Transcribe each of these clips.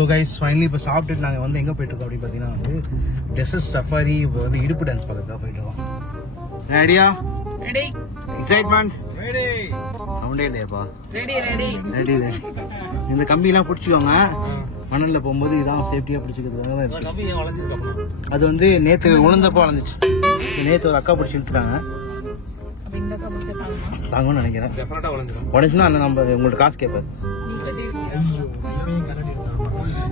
So guys finally இப்போ சாப்பிட்டுட்டு நாங்கள் வந்து எங்கே போயிட்டுருக்கோம் அப்படின்னு பார்த்தீங்கன்னா வந்து டெசர்ட் சஃபாரி இப்போ வந்து இடுப்பு டான்ஸ் பார்க்கறதுக்காக போயிட்டுருக்கோம். ரெடியா? ரெடி. எக்ஸைட்மெண்ட்? ரெடி. சவுண்டே இல்லையாப்பா? Ready ready ready. இந்த கம்பிலாம் பிடிச்சிக்கோங்க. மணலில் போகும்போது இதான் சேஃப்டியாக பிடிச்சிக்கிறதுக்காக. அது வந்து நேற்று உளுந்தப்போ வளர்ந்துச்சு. நேற்று ஒரு அக்கா பிடிச்சி இழுத்துட்டாங்க. தாங்கன்னு நினைக்கிறேன். உடச்சுன்னா நம்ம உங்கள்ட்ட காசு கேட்பாரு.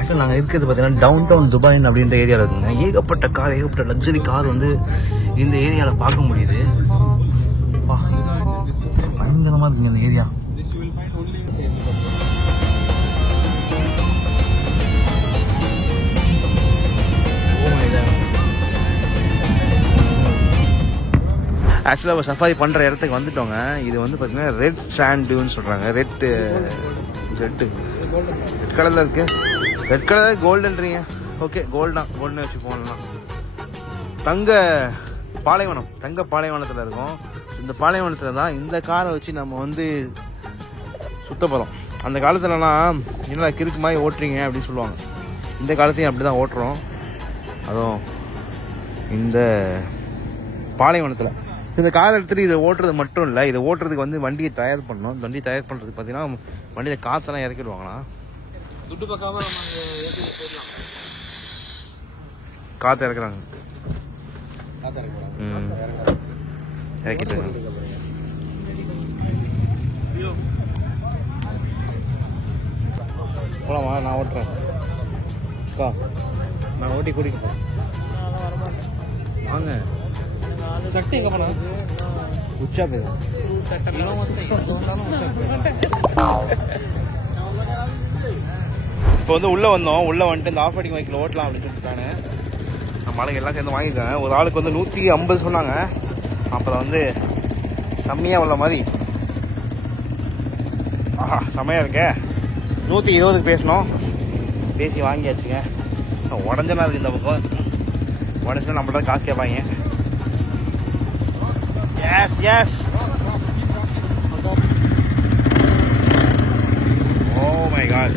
ஆக்சுவலாக நாங்கள் இருக்கிறது பார்த்தீங்கன்னா டவுன் டவுன் துபாய் அப்படின்ற ஏரியாவில் இருக்குங்க. ஏகப்பட்ட கார், ஏகப்பட்ட லக்ஸரி கார் வந்து இந்த ஏரியாவில் பார்க்க முடியுது. பயங்கரமாக இருக்குங்க இந்த ஏரியா. ஆக்சுவலாக சஃபாரி பண்ணுற இடத்துக்கு வந்துட்டோங்க. இது வந்து பார்த்தீங்கன்னா ரெட் சாண்ட் டியூன்னு சொல்கிறாங்க. ரெட் கலரில் இருக்கு. ரெட் கலர் கோல்டுன்றீங்க. ஓகே, கோல்டு வச்சு போகலாம். தங்க பாலைவனத்தில் இருக்கும். இந்த பாலைவனத்தில் தான் இந்த காரை வச்சு நம்ம வந்து சுத்த போகிறோம். அந்த காலத்துலலாம் என்னடா கிறுக்கு மாதிரி ஓட்டுறீங்க அப்படின்னு சொல்லுவாங்க. இந்த காலத்தையும் அப்படி தான் ஓட்டுறோம். அதுவும் இந்த பாலைவனத்தில் இந்த கார் எடுத்துகிட்டு இதை ஓட்டுறது மட்டும் இல்லை, இதை ஓட்டுறதுக்கு வந்து வண்டியை தயார் பண்ணணும். இந்த வண்டியை தயார் பண்ணுறதுக்கு பார்த்தீங்கன்னா வண்டியில் காற்றெல்லாம் இறக்கிடுவாங்களா. துட்டு பக்காம காற்று இறக்குறாங்க. இறக்கிட்டு போலாமா? நான் ஓட்டுறேன். நான் ஓட்டி கூட்டிட்டு போறேன். வாங்க. சட்டை எங்க போனா? உச்சா போயிடும். இப்போ வந்து உள்ள வந்துட்டு இந்த ஆஃப் ரைடிங் பைக்கில் ஓட்டலாம் அப்படின்னு சொல்லிட்டானே. நம்ம ஆளுங்க எல்லாம் சேர்ந்து வாங்கியிருக்காங்க. ஒரு ஆளுக்கு வந்து 150 சொன்னாங்க. அப்புறம் வந்து கம்மியாக உள்ள மாதிரி செம்மையாக இருக்கே. 120க்கு பேசணும். பேசி வாங்கியாச்சுங்க. உடஞ்சனா இருக்கு இந்த பக்கம். உடச்சுனா நம்மள்ட்ட காசு கேட்பாங்க. Yes oh my god.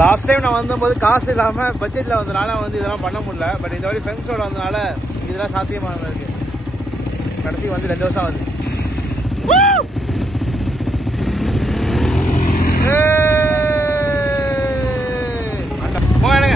Last time நான் வந்தபோது காசு இல்லாமல் பட்ஜெட்டில் வந்தனால வந்து இதெல்லாம் பண்ண முடியல. பட் இந்த மாதிரி ஃப்ரெண்ட்ஸோட வந்தனால இதெல்லாம் சாத்தியமாக இருக்கு. கடைசி வந்து 2 வருஷம் வந்து போங்க.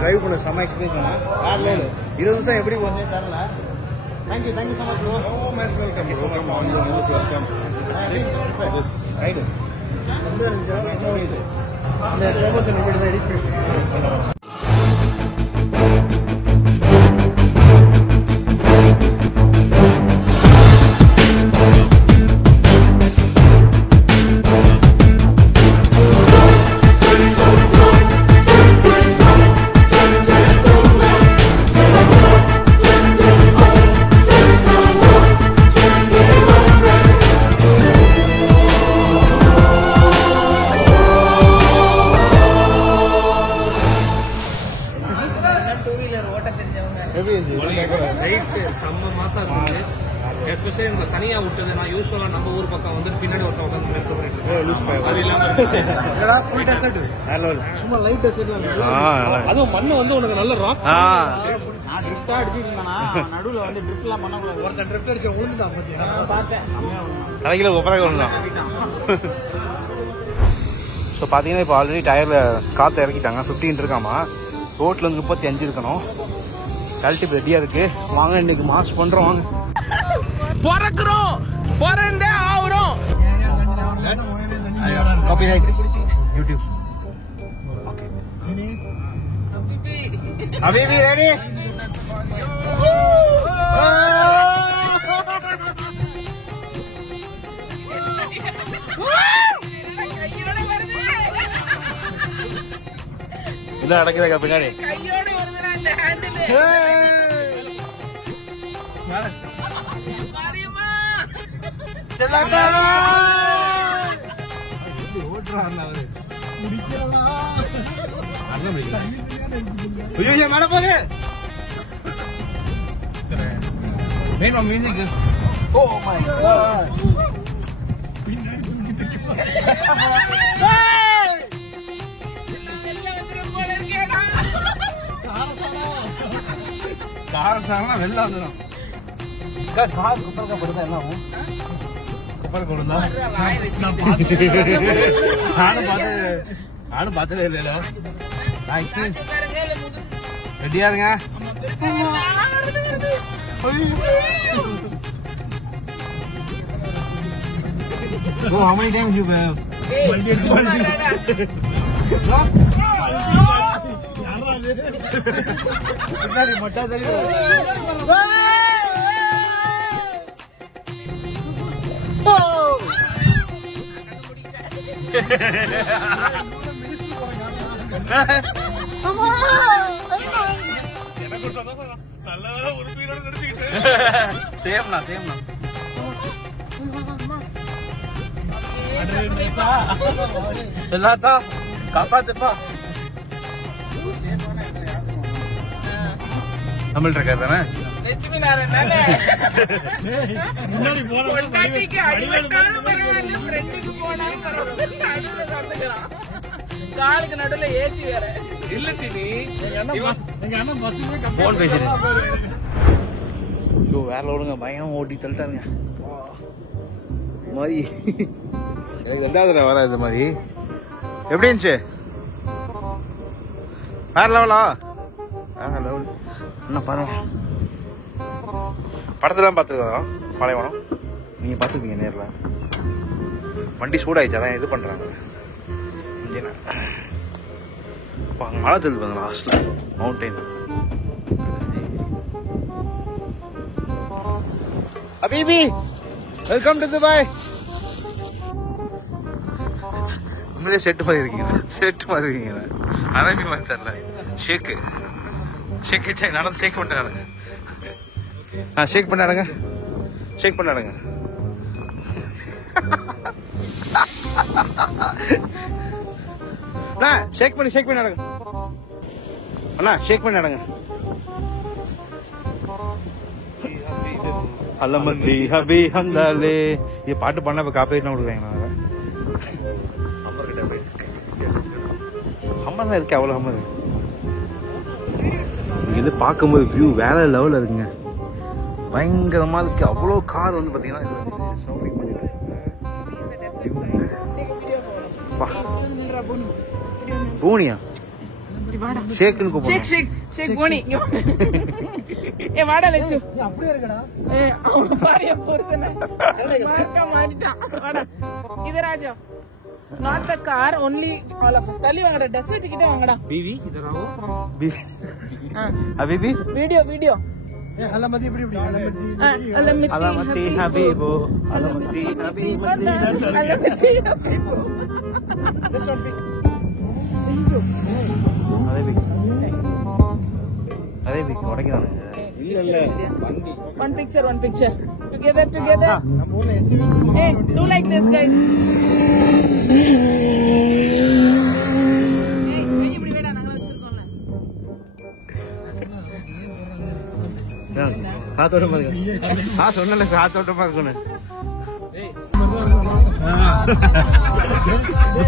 டிரைவ் பண்ண செம்ம எக்ஸ்பீரியன்ஸ் பண்ணேன். 20 நிமிஷம் எப்படி போனே தெரியல. Thank you so much bro. Welcome. Right. அந்த ப்ரொமோஷன் எப்படி தான் எடிட் பண்ணி தனியா விட்டது. நான் யூஸ்வலா நம்ம ஊர் பக்கம் வந்து பின்னாடி ஒருத்தன் அதுவும் மண்ணு வந்து உனக்கு நல்ல ராக். நான் ட்ரிப்ட் அடிச்சிருந்தேன்னா நடுவுல வந்து ட்ரிப்ட் எல்லாம் பண்ண கூடாது. ஒருத்தன் ட்ரிப்ட் அடிச்ச உழுந்துட்டான் பாத்தியா? பார்த்தேன். கடையில ஒப்பராக விழுந்தான். ஸோ பார்த்தீங்கன்னா இப்போ ஆல்ரெடி டயரில் காற்று இறக்கிட்டாங்க. 15 இருக்காமா. ரோட்டில் வந்து 35 இருக்கணும். கழட்டி ரெடியாக இருக்குது. வாங்க இன்னைக்கு மாஸ் பண்ணுறோம். வாங்க. பிறக்கிறோம், பிறந்தே ஆகுறோம். YouTube அபிபி ready. என்ன நடக்குதுக்கா பின்னாடி? மேல போகுது. மியூசிக். Oh my God. காரசாரமா வெளில வந்துடும். கார் குப்பரக்கா படுத்தா என்ன ஆகும்? குப்பரை கொடுந்தா நானும் பார்த்ததே இல்லைல்ல. ரெடியா இருங்க. Oh, how many times you have? சேம்னா எல்லாத்தா காப்பாத்துப்பா. Tamil இருக்காரு தானே? காலுக்கு நடுவுல ஏசி வேற இல்ல. போன் பேசுறேன். வேற ஒழுங்க பயங்கரம் ஓட்டி தள்ளிட்டாருங்க. மாதிரி எனக்கு ரெண்டாவது வர இது மாதிரி எப்படி இருந்துச்சு? வேற லெவலா? வேற லெவல். என்ன பாருங்க, படத்துலாம் பார்த்துருக்கோம் பாலைவனம். நீங்க பார்த்துருப்பீங்க நேரில். வண்டி சூடாயிடுச்சு, அதான் இது பண்றாங்க இன்ஜினை. அங்கே மழை தெரிஞ்சு பாருங்க லாஸ்ட்ல மவுண்டைன். அபிபி வெல்கம் டு துபாய். உண்மையிலே செட்டு மாதிரி இருக்கீங்க, செட்டு மாதிரி இருக்கீங்க. அரபி மாதிரி தெரியல. ஷேக்கு ஷேக் நடந்து ஷேக் பண்ணாடுங்க. ஷேக் பண்ணாடுங்க, ஷேக் பண்ணாடுங்க. அண்ணா ஷேக் பண்ணி நடங்க. அண்ணா ஷேக் பண்ணி நடங்க. அலமதி ஹபி ஹந்தாலே. இது பாட்டு பண்ண இப்ப காப்பி கொடுக்குறாங்க. அம்மர்கிட்ட போய் அம்மர் தான் இருக்கு. அவ்வளோ அம்மர் இங்கிருந்து பார்க்கும்போது வியூ வேற லெவலில் இருக்குங்க. பயங்கரமா இருக்கு. அவ்வளோ கார் வந்து பார்த்தீங்கன்னா சர்ஃபிங் பண்ணிட்டு போனியா ஷேக்குன்னு கூப்பிடுறோம். ஷேக் ஷேக் போனி. ஏ வாடா லட்சு. அப்படியே இருக்கடா. அவன் பாரிய பொறுத்தன மார்க்கா மாறிட்டான். வாடா இது ராஜா. Not the car, only all of us. கலி வாங்கடா, டெசர்ட் கிட்ட வாங்கடா. பீவி इधर आओ. பீவி. ஹபீபி வீடியோ. ஏ அலமதி இப்படி அலமதி ஹபீபோ அலமதி ஹபீபோ அலமதி ஹபீபோ. அதே பிக் உடைக்கிறாங்க. இல்ல வண்டி. One picture. Together. Hey, do like this, guys. Hey, இப்படி வேடா நாங்க வச்சிருக்கோம்ல. காத்தோட்டமா இருக்கு. சொன்னல காத்தோட்டமா இருக்குன்னு. ஏய்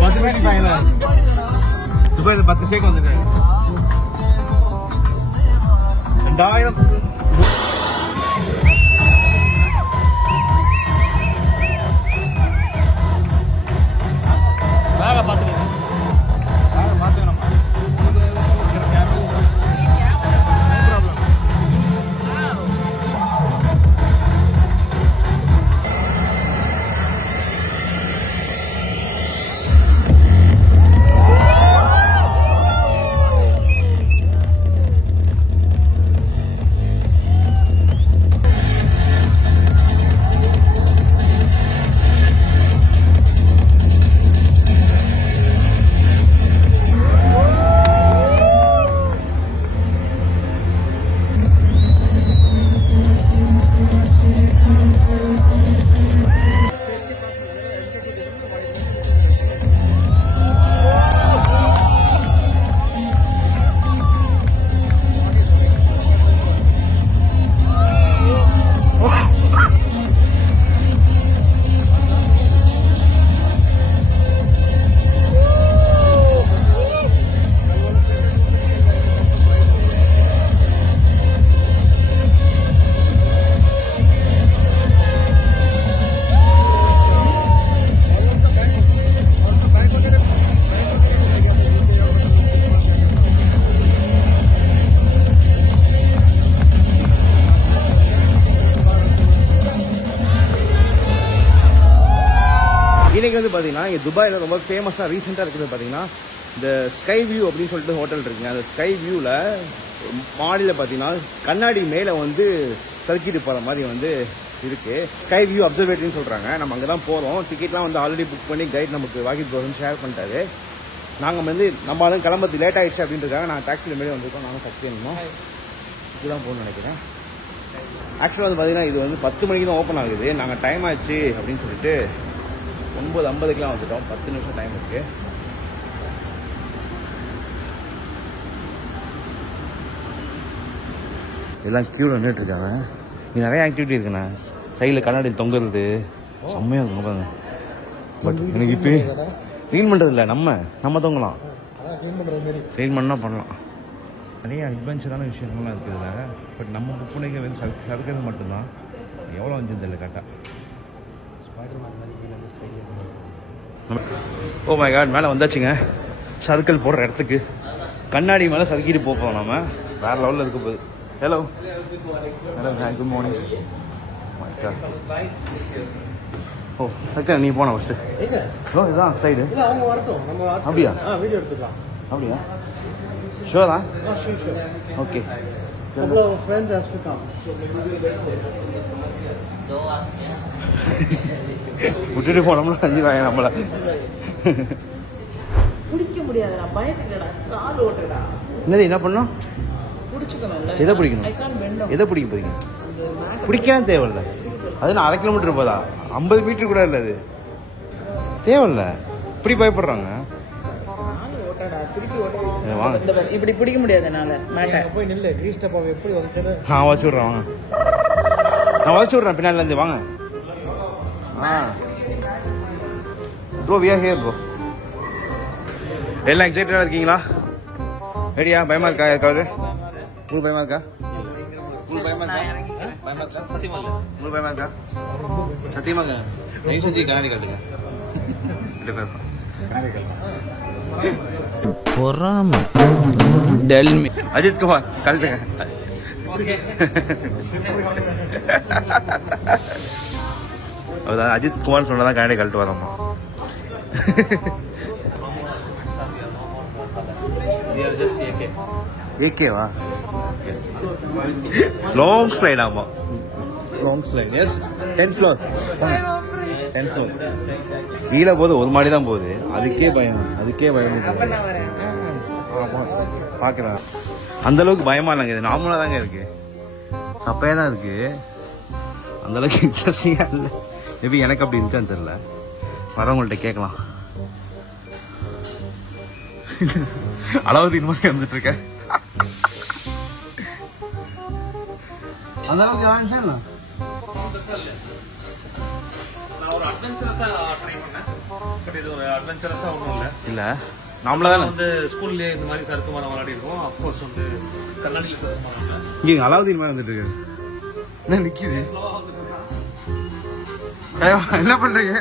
10 மணி பாயல. துபாயில 10 ஷேக் வந்துருக்கு. 2000 இன்னைக்கு வந்து பார்த்தீங்கன்னா இங்கே துபாயில் ரொம்ப ஃபேமஸாக ரீசெண்டாக இருக்கிறது பார்த்தீங்கன்னா இந்த ஸ்கை வியூ அப்படின்னு சொல்லிட்டு ஹோட்டல் இருக்குங்க. அந்த ஸ்கை வியூவில் மாடியில் பார்த்தீங்கன்னா கண்ணாடி மேலே வந்து சறுக்கிட்டு போகிற மாதிரி வந்து இருக்குது. ஸ்கை வியூ அப்சர்வேட்டரின்னு சொல்கிறாங்க. நம்ம அங்கே தான் போகிறோம். டிக்கெட்லாம் வந்து ஆல்ரெடி புக் பண்ணி கைட் நமக்கு வாக்கி போகிறோம்னு ஷேர் பண்ணிட்டாரு. நாங்கள் வந்து நம்ம அதுவும் கிளம்புறது லேட் ஆகிடுச்சு அப்படின்றதுக்காக நாங்கள் டாக்ஸியில் மேலே வந்திருக்கோம். நாங்கள் சக்தி இருந்தோம். இதுதான் போகணும்னு நினைக்கிறேன். ஆக்சுவலாக வந்து பார்த்தீங்கன்னா இது வந்து 10 மணிக்கு தான் ஓப்பன் ஆகுது. நாங்கள் டைம் ஆச்சு அப்படின்னு சொல்லிட்டு 9:50க்குலாம் வந்துட்டோம். 10 நிமிஷம் டைம் இருக்குது. எல்லாம் க்யூவில் நின்றுட்டு இருக்காங்க. இங்கே நிறைய ஆக்டிவிட்டி இருக்குண்ணா. சைடில் கண்ணாடி தொங்குறது செம்மையாக இருக்குங்க பாருங்க. பட் எனக்கு இப்போ க்ளீன் பண்ணுறது இல்லை, நம்ம தொங்கலாம். க்ளீன் பண்ணால் பண்ணலாம். நிறைய அட்வென்ச்சரான விஷயங்கள்லாம் இருக்குதுல்ல. பட் நம்ம புக் பண்ணிக்க வந்து சறுக்கிறது மட்டும்தான். எவ்வளோ வந்துச்சு இல்லை கரெக்டாக. ஓ மை காட், மேலே வந்தாச்சுங்க. சறுக்கல் போடுற இடத்துக்கு கண்ணாடி மேலே சறுக்கிட்டு போகிறோம். நம்ம வேறு லெவலில் இருக்க போகுது. Hello madam, hi, good morning. Oh okay, நீ போன ஃபஸ்ட்டு. ஓ இதுதான் சைடு. அப்படியா? வீடியோ எடுத்துக்கலாம். அப்படியா? ஷோரா? ஓகே. விட்டுட்டு போனோம்னா செஞ்சுருவாங்க நம்மள. பிடிக்க முடியாதுடா, பயத்துலடா, கால் ஓட்டுடா. என்னது என்ன பண்ணோம்? பிடிச்சுக்கணும். எதை பிடிக்கணும்? எதை பிடிக்க போறீங்க? பிடிக்காம தேவையில்ல. அது நான் 1/2 கிலோமீட்டர் போதா, 50 மீட்டர் கூட இல்லை. அது தேவையில்ல. இப்படி பயப்படுறாங்க. இப்படி பிடிக்க முடியாதுனால போய் நில்லு. கிரீஸ்டப்பாவை எப்படி வந்துச்சு? நான் வச்சு விட்றேன், வாங்க. நான் வச்சு விட்றேன் பின்னாடில இருந்து, வாங்க. Bro we are here bro. எல்லாம் எக்ஸைட்டடாக இருக்கீங்களா? ரெடியா? பயமா இருக்கா யாருக்காவது? உங்களுக்கு பயமா இருக்கா? உங்களுக்கு பயமா இருக்கா? சத்தியமாங்க. நீங்க செஞ்சு கண்ணாடி காட்டுங்க. அஜித் குமார் கழட்டுங்க. அஜித் குமார் சொன்னதான் கண்ணாடி கழட்டு வரோம். ஏகேவா? Long slide. ஆமா, long slide. Yes, 10th floor. 10th floor. கீழே போது ஒரு மாடி தான் போகுது. அதுக்கே பயம். பாக்குறேன். அந்த அளவுக்கு பயமா இல்லைங்க. இது நார்மலா தாங்க இருக்கு. சப்பையா தான் இருக்கு. அந்த அளவுக்கு இன்ட்ரெஸ்டிங்கா இல்லை. மேபி எனக்கு அப்படி இருந்துச்சான்னு தெரியல. வரவங்கள்ட்ட கேட்கலாம். அலாவுதீன் மாதிரி வந்துட்டு இருக்க. அந்த அளவுக்கு வாங்கிச்சா இல்ல நாமளா தான் வந்து ஸ்கூல்ல இந்த மாதிரி சறுக்கு மரம் விளையாடி இருக்கோம். அஃப்கோர்ஸ் வந்து கண்ணாடியில் சறுக்கு மரம். இங்க அலாவுதீன் மாதிரி வந்துட்டு இருக்கு. என்ன நிக்குது? என்ன பண்றீங்க?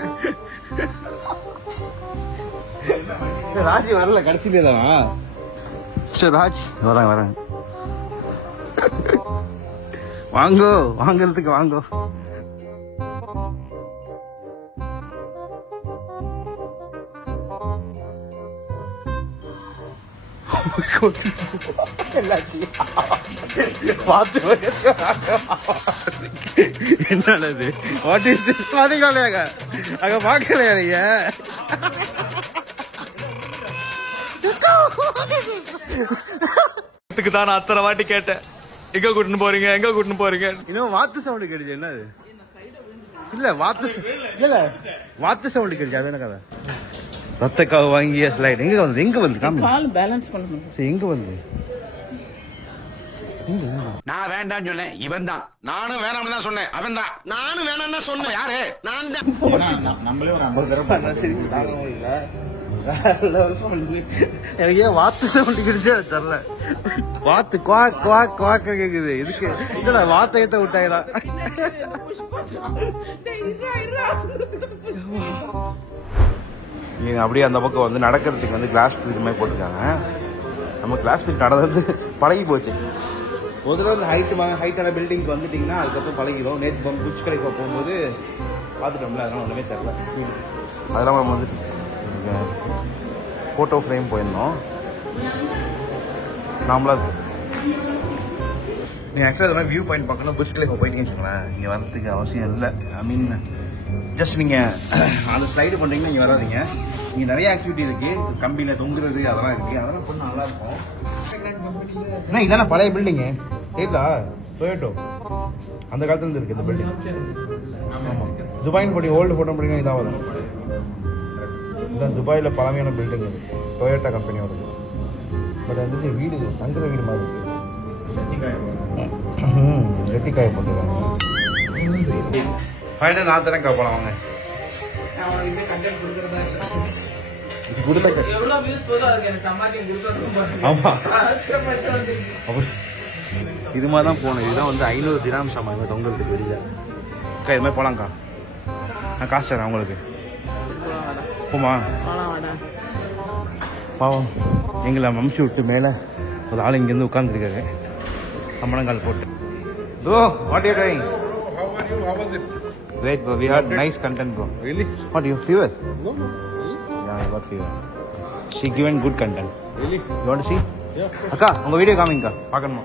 ராஜி வரல கடைசியிலே தானா? சரி ராஜ் வராங்க. வாங்கோ, வாங்கறதுக்கு வாங்கோ. என்னது? What is this? பாதிக்காலையாங்க அங்க பாக்கலையா நீங்க? தான் நான் அத்தனை வாட்டி கேட்டேன், எங்க கூட்டின்னு போறீங்க? இன்னும் வாத்து சவுண்ட் கேட்டுச்சு. என்னது? இல்ல வாத்து சவுண்ட் கேட்டுச்சு. அது என்ன கதை? ரத்தக்காவை வாங்கிய ஸ்லைட் எங்க வந்து கால் பேலன்ஸ் பண்ணணும். எங்க வந்து? நான் வேண்டாம்னு சொன்னேன், இவன் தான். நானும் வேணாம்னு தான் சொன்னேன், அவன் தான். நானும் வேணாம் தான் சொன்னேன். யாரு? நான் தான். நம்மளே ஒரு 50 தடவை எனக்கு ஏன் வாத்து சவுண்ட் கிடைச்சா தெரியல. வாத்து குவாக்க கேக்குது. இதுக்கு இல்லடா வாத்த ஏத்த விட்டாங்களா? நீங்க அப்படியே அந்த பக்கம் வந்து நடக்கிறதுக்கு வந்து கிளாஸ் இதுமே போட்டிருக்காங்க. நம்ம கிளாஸ் பீட் நடந்து பழகி போச்சு. ஒரு தடவை ஹைட்டான பில்டிங்க்கு வந்துட்டீங்கன்னா அதுக்கப்புறம் பழகிடும். நேற்று புட்ச் கடைக்கு போகும்போது பார்த்துட்டோம்ல, அதெல்லாம் ஒன்றுமே தெரியல. அதெல்லாம் நம்ம வந்து ஃபோட்டோ ஃப்ரேம் போயிருந்தோம். நாமளாக இருக்குது. நீங்கள் ஆக்சுவலாக இதெல்லாம் வியூ பாயிண்ட் பார்க்கணும். புஷ் கிளிஃப் போயிட்டீங்கன்னு வச்சுக்கோங்களேன், இங்கே வரதுக்கு அவசியம் இல்லை. ஐ மீன் ஜஸ்ட் நீங்கள் அந்த ஸ்லைடு பண்ணுறீங்கன்னா இங்கே வராதிங்க. இங்கே நிறைய ஆக்டிவிட்டி இருக்குது. கம்பியில் தொங்குறது அதெல்லாம் இருக்குது. அதெல்லாம் கொஞ்சம் நல்லாயிருக்கும். அண்ணா இதெல்லாம் பழைய பில்டிங்கு தெரியுதா? டொயோட்டோ அந்த காலத்துலேருந்து இருக்குது இந்த பில்டிங். ஆமாம், துபாயின் போட்டி ஓல்டு ஃபோட்டோ போட்டிங்கன்னா இதாக வரும். இதுதான் துபாயில் பழமையான பில்டிங் இது, டொயோட்டா கம்பெனியோடது. பட் வந்துட்டு வீடு தங்குற வீடு மாதிரி இருக்குது. ரெட்டிக்காயை போட்டுருக்காங்க. ஃபைனல் நான் தரேன் போலாம் வாங்க. இது மாதிரி தான் போகணும். இதுதான் வந்து 500 திராம் சாமா இவங்க தொங்கலுக்கு வெளியில. அக்கா இது மாதிரி போலாம்க்கா, நான் காசு தரேன் உங்களுக்கு. போமா பாவம் எங்களை அமுச்சு விட்டு மேலே ஒரு ஆள் இங்கேருந்து உட்காந்துருக்காரு சம்மணங்கால் போட்டு. Bro, what are you doing? How are you? How was it? Great, bro. We had nice content, bro. Really? What, you fever? No. Yeah, I got fever. She given good content. Really? You want to see? Yeah. அக்கா உங்க video காமிங்கக்கா, பார்க்கணுமா?